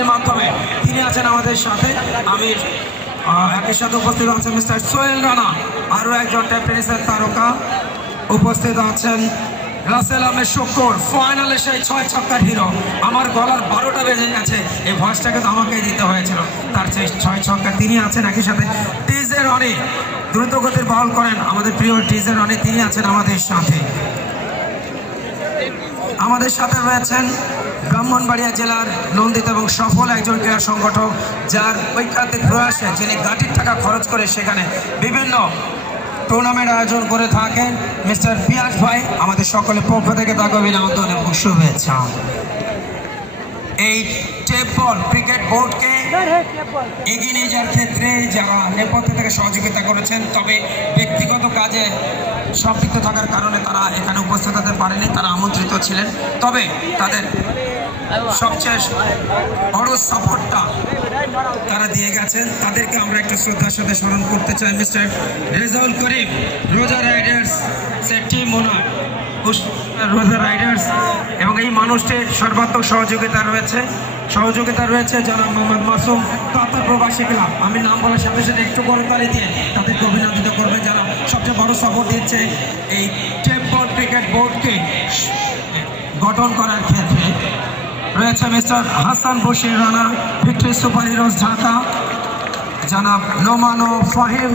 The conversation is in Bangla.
অনুষ্ঠানের মাধ্যমে তিনি আছেন আমাদের সাথে। আমি একই সাথে উপস্থিত আছেন মিস্টার সোহেল রানা, আরও একজন টেপ টেনিসের তারকা উপস্থিত আছেন। রাসেল আহমেদ শুকুর, ফাইনালে সেই 6 ছক্কার হিরো। আমার গলার 12টা বেজে গেছে, এই ভয়েসটাকে তো আমাকেই দিতে হয়েছিল। তার সেই 6 ছক্কা তিনি আছেন। একই সাথে টিজে রনি, দ্রুতগতির বল করেন আমাদের প্রিয় টিজে রনি, তিনি আছেন আমাদের সাথে। আমাদের সাথে রয়েছেন ব্রাহ্মণবাড়িয়া জেলার নন্দিত এবং সফল একজন ক্রীড়া সংগঠক, যার ঐকান্তিক প্রয়াসে যিনি গাটির টাকা খরচ করে সেখানে বিভিন্ন টুর্নামেন্ট আয়োজন করে থাকেন মিস্টার পিয়াস ভাই। আমাদের সকলের পক্ষ থেকে তাকে অভিনন্দন এবং শুভেচ্ছা। এই টেপ বল ক্রিকেট বোর্ডকে এগিয়ে নিয়ে যাওয়ার ক্ষেত্রে যারা নেপথ্য থেকে সহযোগিতা করেছেন, তবে ব্যক্তিগত কাজে সম্পৃক্ত থাকার কারণে তারা এখানে উপস্থিত হতে পারেনি, তারা আমন্ত্রিত ছিলেন। তবে তাদের সবচেয়ে বড় সাপোর্টটা তারা দিয়ে গেছেন, তাদেরকে আমরা একটা শ্রদ্ধার সাথে স্মরণ করতে চাই। মিস্টার রেজাউল করিম, রোজা রাইডার্স টিম ওনার, রোজা রাইডার্স, এবং এই মানুষটির সর্বাত্মক সহযোগিতা রয়েছে যারা মোহাম্মদ মাসুম কাতার প্রবাসী ক্লাব। আমি নাম বলার সাথে সাথে একটু করতালি দিয়ে তাদেরকে অভিনন্দিত করবেন, যারা সবচেয়ে বড় সাপোর্ট দিচ্ছে এই টেপ বল ক্রিকেট বোর্ডকে গঠন করার ক্ষেত্রে। রয়েছে mister Hasan Bashir Rana, victory super heroes Dhaka, জনাব নোমান ও ফাহিম।